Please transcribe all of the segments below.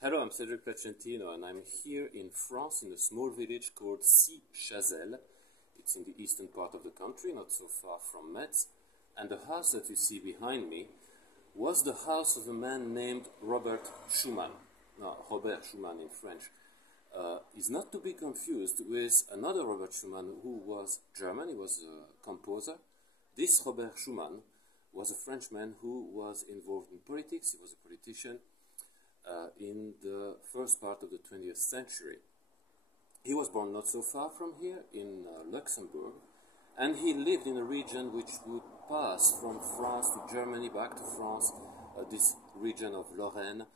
Hello, I'm Cedric Placentino, and I'm here in France in a small village called Scy-Chazelles. It's in the eastern part of the country, not so far from Metz. And the house that you see behind me was the house of a man named Robert Schuman. No, Robert Schuman in French. Is not to be confused with another Robert Schuman who was German. He was a composer. This Robert Schuman was a Frenchman who was involved in politics. He was a politician in the first part of the 20th century. He was born not so far from here in Luxembourg, and he lived in a region which would pass from France to Germany, back to France, this region of Lorraine,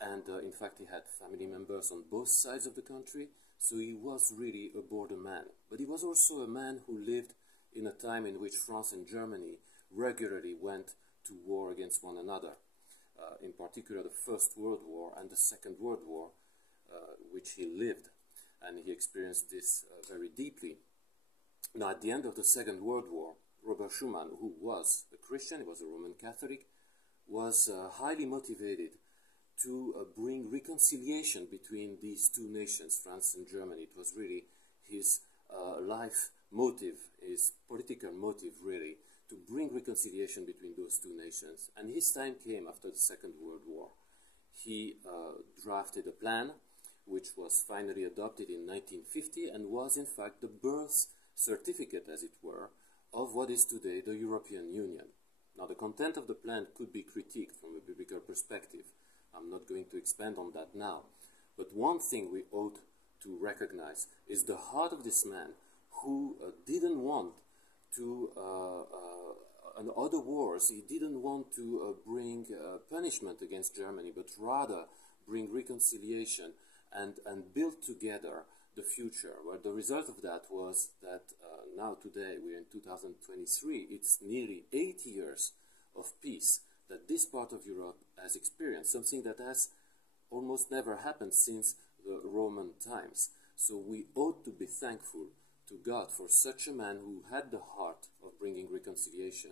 and in fact he had family members on both sides of the country, so he was really a border man. But he was also a man who lived in a time in which France and Germany regularly went to war against one another. In particular the First World War and the Second World War, which he lived, and he experienced this very deeply. Now, at the end of the Second World War, Robert Schuman, who was a Christian, he was a Roman Catholic, was highly motivated to bring reconciliation between these two nations, France and Germany. It was really his life motive, his political motive, really, to bring reconciliation between those two nations. And his time came after the Second World War. He drafted a plan which was finally adopted in 1950 and was in fact the birth certificate, as it were, of what is today the European Union. Now, the content of the plan could be critiqued from a biblical perspective. I'm not going to expand on that now. But one thing we ought to recognize is the heart of this man who didn't want to, in other wars, he didn't want to bring punishment against Germany, but rather bring reconciliation and build together the future. Well, the result of that was that now today, we're in 2023, it's nearly 80 years of peace that this part of Europe has experienced, something that has almost never happened since the Roman times. So we ought to be thankful to God for such a man who had the heart of bringing reconciliation.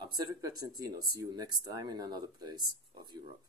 I'm Cedric Placentino. See you next time in another place of Europe.